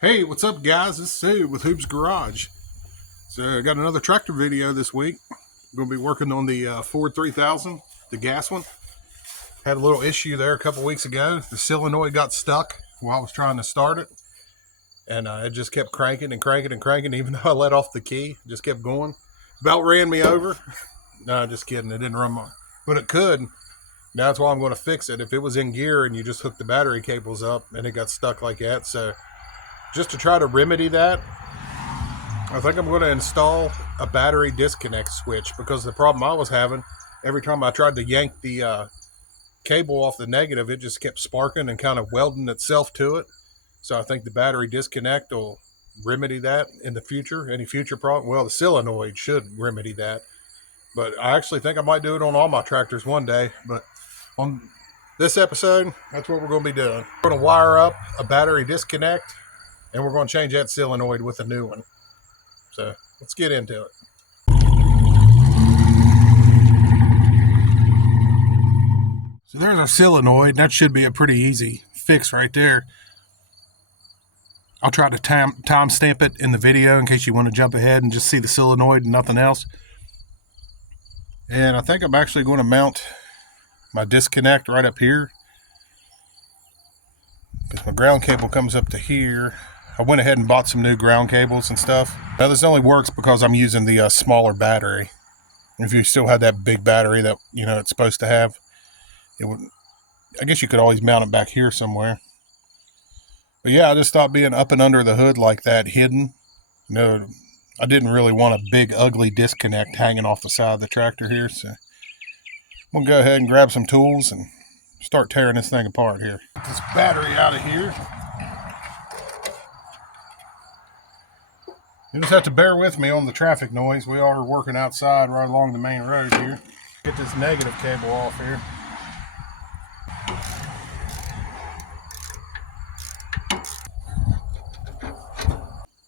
Hey, what's up, guys? This is Sue with Hoop's Garage. So I got another tractor video this week. I'm going to be working on the Ford 3000, the gas one. Had a little issue there a couple weeks ago. The solenoid got stuck while I was trying to start it. And it just kept cranking and cranking and cranking. Even though I let off the key, it just kept going. About ran me over. No, just kidding. It didn't run my... But it could. Now that's why I'm going to fix it. If it was in gear and you just hooked the battery cables up and it got stuck like that. So just to try to remedy that, I think I'm going to install a battery disconnect switch, because the problem I was having, every time I tried to yank the cable off the negative, it just kept sparking and kind of welding itself to it. So I think the battery disconnect will remedy that in the future. Any future problem? Well, the solenoid should remedy that. But I actually think I might do it on all my tractors one day. But on this episode, that's what we're going to be doing. We're going to wire up a battery disconnect, and we're going to change that solenoid with a new one. So let's get into it. So there's our solenoid. That should be a pretty easy fix right there. I'll try to time stamp it in the video in case you want to jump ahead and just see the solenoid and nothing else. And I think I'm actually going to mount my disconnect right up here, because my ground cable comes up to here. I went ahead and bought some new ground cables and stuff. Now this only works because I'm using the smaller battery. If you still had that big battery that it's supposed to have, it would. I guess you could always mount it back here somewhere. But yeah, I just thought being up and under the hood like that, hidden. I didn't really want a big ugly disconnect hanging off the side of the tractor here. So I'm gonna go ahead and grab some tools and start tearing this thing apart here. Get this battery out of here. You just have to bear with me on the traffic noise. We are working outside right along the main road here. Get this negative cable off here.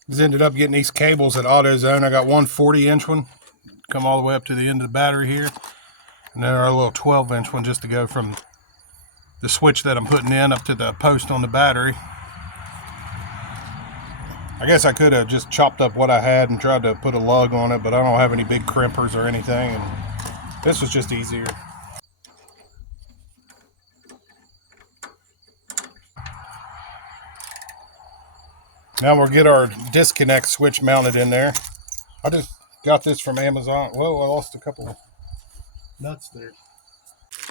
Just ended up getting these cables at AutoZone. I got one 40-inch one, come all the way up to the end of the battery here. And then our little 12-inch one just to go from the switch that I'm putting in up to the post on the battery. I guess I could have just chopped up what I had and tried to put a lug on it, but I don't have any big crimpers or anything, and this was just easier. Now we'll get our disconnect switch mounted in there. I just got this from Amazon. Whoa, I lost a couple nuts there.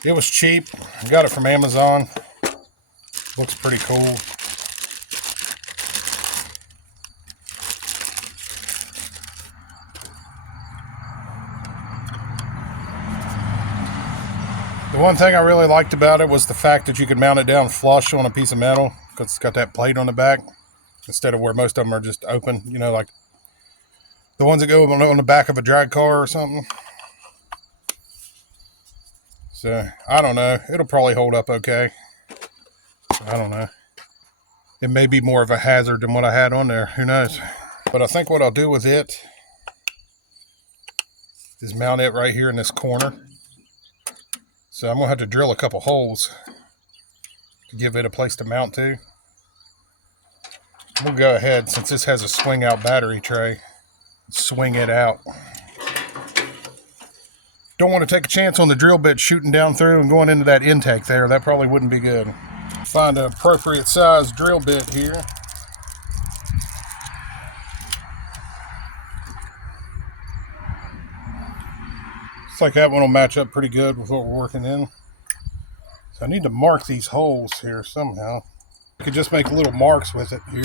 It was cheap. I got it from Amazon. Looks pretty cool. The one thing I really liked about it was the fact that you could mount it down flush on a piece of metal, because it's got that plate on the back, instead of where most of them are just open, like the ones that go on the back of a drag car or something. So, I don't know. It'll probably hold up okay. I don't know. It may be more of a hazard than what I had on there. Who knows? But I think what I'll do with it is mount it right here in this corner. So I'm going to have to drill a couple holes to give it a place to mount to. We'll go ahead, since this has a swing out battery tray, swing it out. Don't want to take a chance on the drill bit shooting down through and going into that intake there. That probably wouldn't be good. Find an appropriate size drill bit here. Looks like that one will match up pretty good with what we're working in. So I need to mark these holes here somehow. I could just make little marks with it here.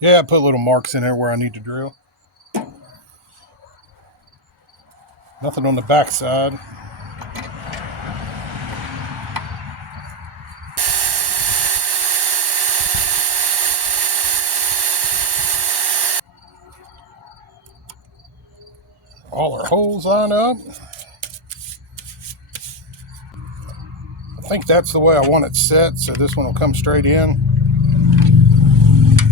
Yeah, I put little marks in there where I need to drill. Nothing on the back side. All our holes line up. I think that's the way I want it set, so this one will come straight in.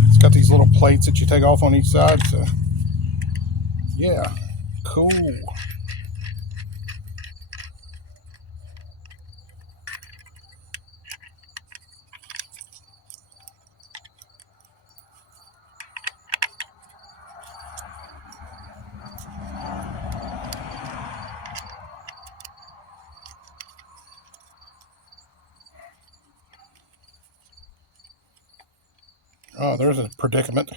It's got these little plates that you take off on each side, so Yeah, cool. Oh, there's a predicament.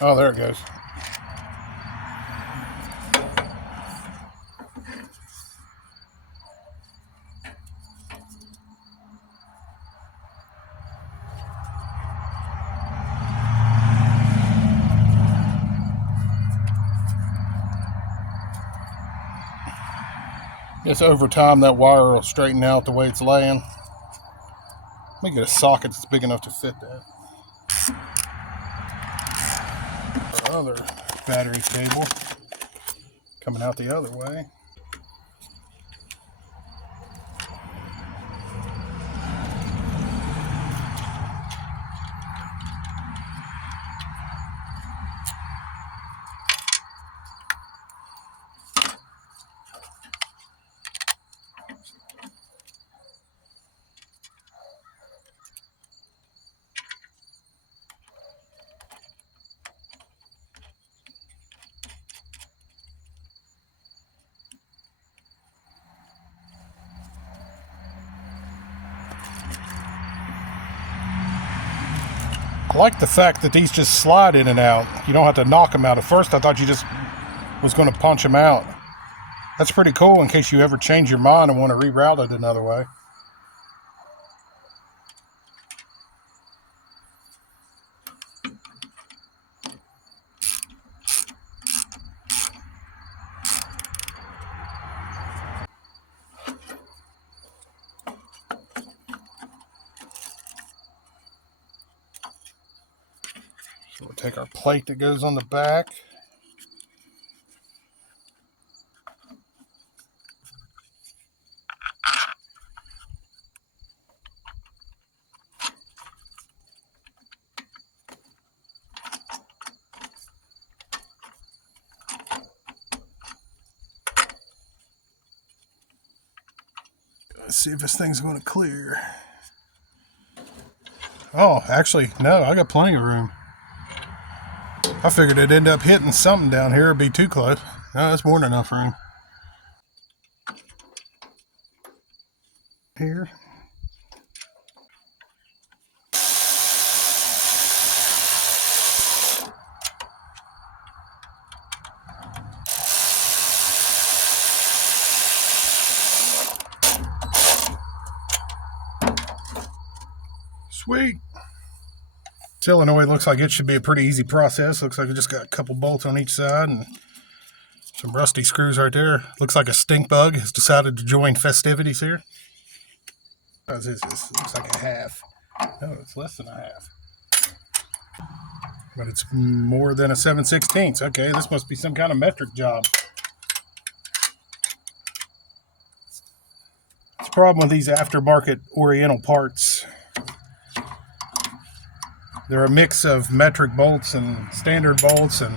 Oh, there it goes. Guess over time that wire will straighten out the way it's laying. Let me get a socket that's big enough to fit that. Another battery cable coming out the other way. I like the fact that these just slide in and out. You don't have to knock them out. At first I thought you just was going to punch them out. That's pretty cool in case you ever change your mind and want to reroute it another way. So we'll take our plate that goes on the back. Let's see if this thing's going to clear. Oh, actually, no, I got plenty of room. I figured it'd end up hitting something down here. It'd be too close. No, that's more than enough room. Here. Sweet. Solenoid looks like it should be a pretty easy process. Looks like it just got a couple bolts on each side and some rusty screws right there. Looks like a stink bug has decided to join festivities here. What is this? Looks like a half. No, it's less than a half. But it's more than a 7/16. Okay, this must be some kind of metric job. It's a problem with these aftermarket Oriental parts. They're a mix of metric bolts and standard bolts and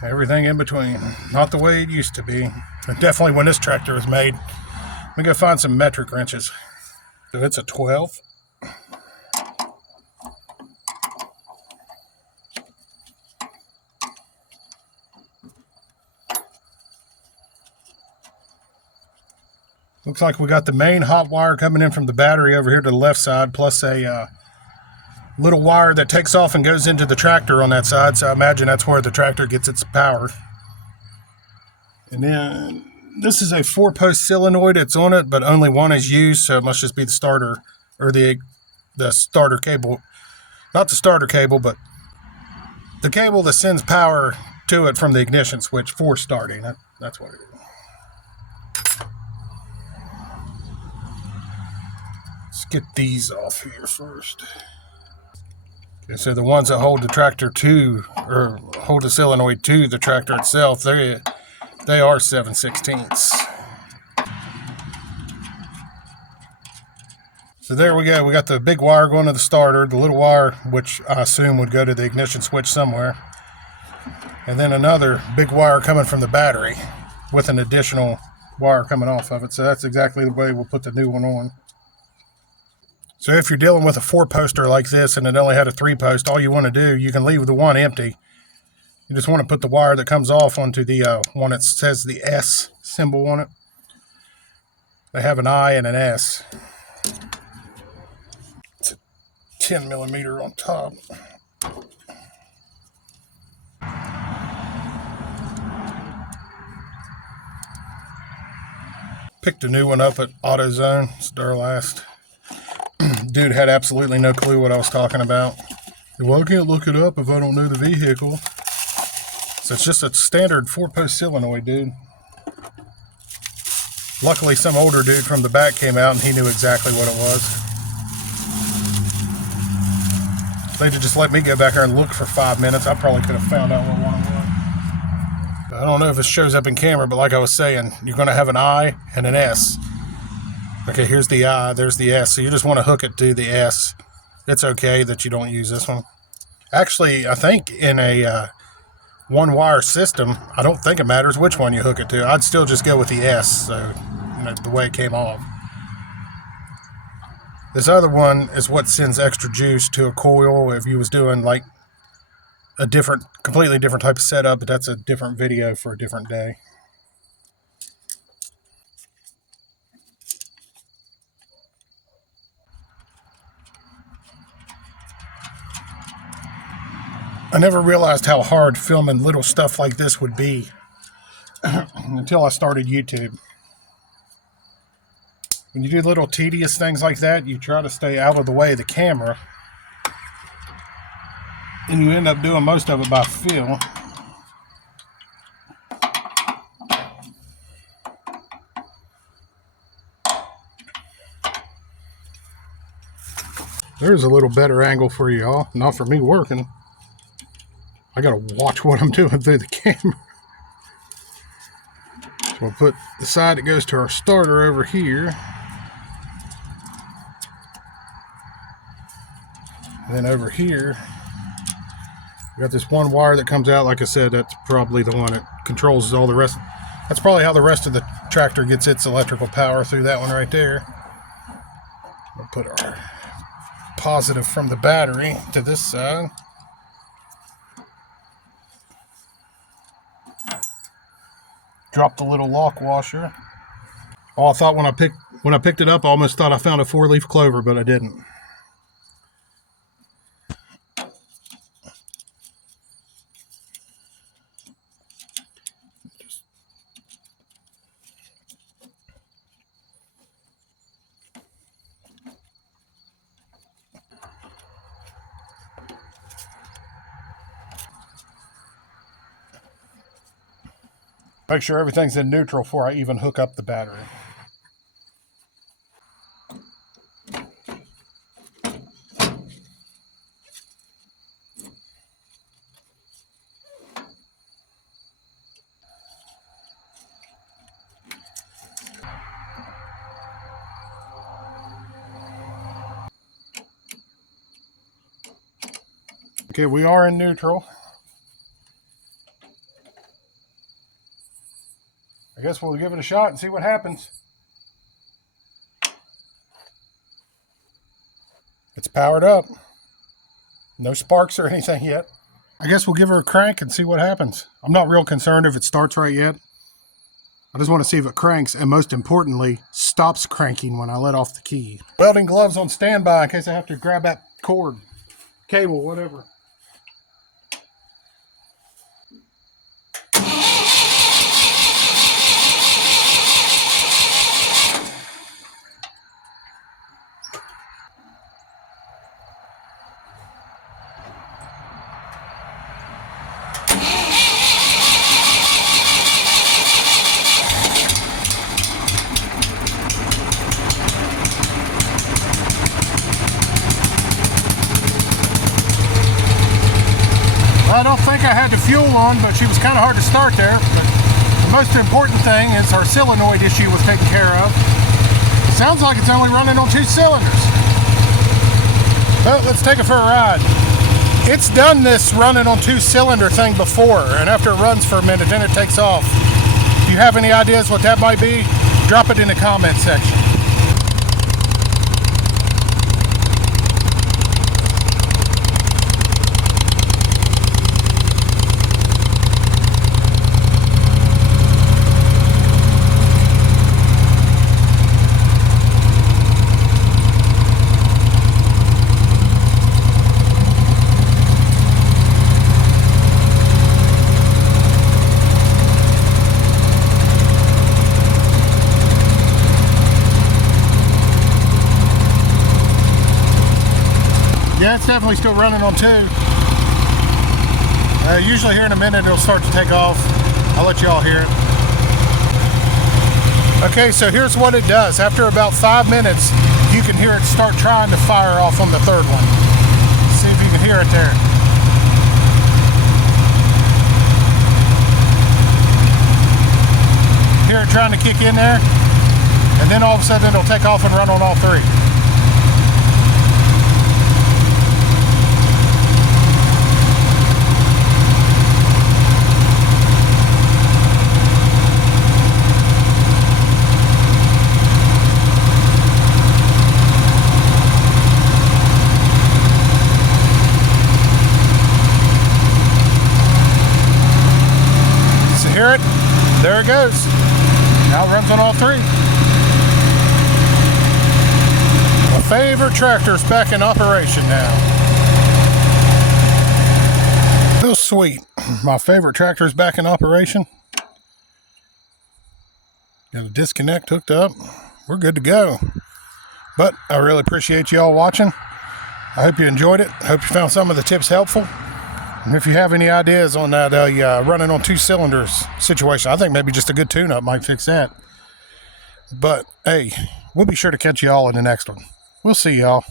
everything in between. Not the way it used to be. And definitely when this tractor was made. Let me go find some metric wrenches. So it's a 12. Looks like we got the main hot wire coming in from the battery over here to the left side, plus a little wire that takes off and goes into the tractor on that side. So I imagine that's where the tractor gets its power. And then this is a 4-post solenoid. It's on it, but only one is used, so it must just be the starter or the starter cable. Not the starter cable, but the cable that sends power to it from the ignition switch for starting. That's what it is. Let's get these off here first. Okay, so the ones that hold the tractor to, or hold the solenoid to the tractor itself, they are 7/16. So there we go. We got the big wire going to the starter, the little wire, which I assume would go to the ignition switch somewhere, and then another big wire coming from the battery with an additional wire coming off of it. So that's exactly the way we'll put the new one on. So if you're dealing with a 4-poster like this and it only had a 3-post, all you want to do, you can leave the one empty. You just want to put the wire that comes off onto the one that says the S symbol on it. They have an I and an S. It's a 10 millimeter on top. Picked a new one up at AutoZone. It's Duralast. Dude had absolutely no clue what I was talking about. Well, I can't look it up if I don't know the vehicle. So it's just a standard 4-post solenoid, dude. Luckily, some older dude from the back came out and he knew exactly what it was. They'd have just let me go back there and look for 5 minutes. I probably could have found out what one it was. I don't know if it shows up in camera, but like I was saying, you're going to have an I and an S. Okay, here's the I, there's the S. So you just want to hook it to the S. It's okay that you don't use this one. Actually, I think in a one-wire system, I don't think it matters which one you hook it to. I'd still just go with the S, so you know, the way it came off. This other one is what sends extra juice to a coil if you was doing like a different, completely different type of setup, but that's a different video for a different day. I never realized how hard filming little stuff like this would be until I started YouTube. When you do little tedious things like that, you try to stay out of the way of the camera, and you end up doing most of it by feel. There's a little better angle for y'all, not for me working. I gotta watch what I'm doing through the camera. So we'll put the side that goes to our starter over here. And then over here, we got this one wire that comes out. Like I said, that's probably the one that controls all the rest. That's probably how the rest of the tractor gets its electrical power, through that one right there. We'll put our positive from the battery to this side. Drop the little lock washer. Oh, I thought when I picked it up, I almost thought I found a 4-leaf clover, but I didn't. Make sure everything's in neutral before I even hook up the battery. Okay, we are in neutral. I guess we'll give it a shot and see what happens. It's powered up. No sparks or anything yet. I guess we'll give her a crank and see what happens. I'm not real concerned if it starts right yet. I just want to see if it cranks, and most importantly, stops cranking when I let off the key. Welding gloves on standby in case I have to grab that cord, cable, whatever. I don't think I had the fuel on, but she was kind of hard to start there. But the most important thing is our solenoid issue was taken care of. The Sounds like it's only running on 2 cylinders. Well, let's take it for a ride. It's done this running on 2-cylinder thing before, and after it runs for a minute, then it takes off. If you have any ideas what that might be, drop it in the comment section. Yeah, it's definitely still running on 2. Usually here in a minute it'll start to take off. I'll let you all hear it. Okay, so here's what it does. After about 5 minutes, you can hear it start trying to fire off on the third one. See if you can hear it there. Hear it trying to kick in there, and then all of a sudden it'll take off and run on all 3. Hear it? There it goes. Now it runs on all 3. My favorite tractor's back in operation now. Feels sweet. My favorite tractor's back in operation. Got a disconnect hooked up. We're good to go. But I really appreciate you all watching. I hope you enjoyed it. I hope you found some of the tips helpful. And if you have any ideas on that running on 2 cylinders situation, I think maybe just a good tune-up might fix that. But, hey, we'll be sure to catch you all in the next one. We'll see y'all.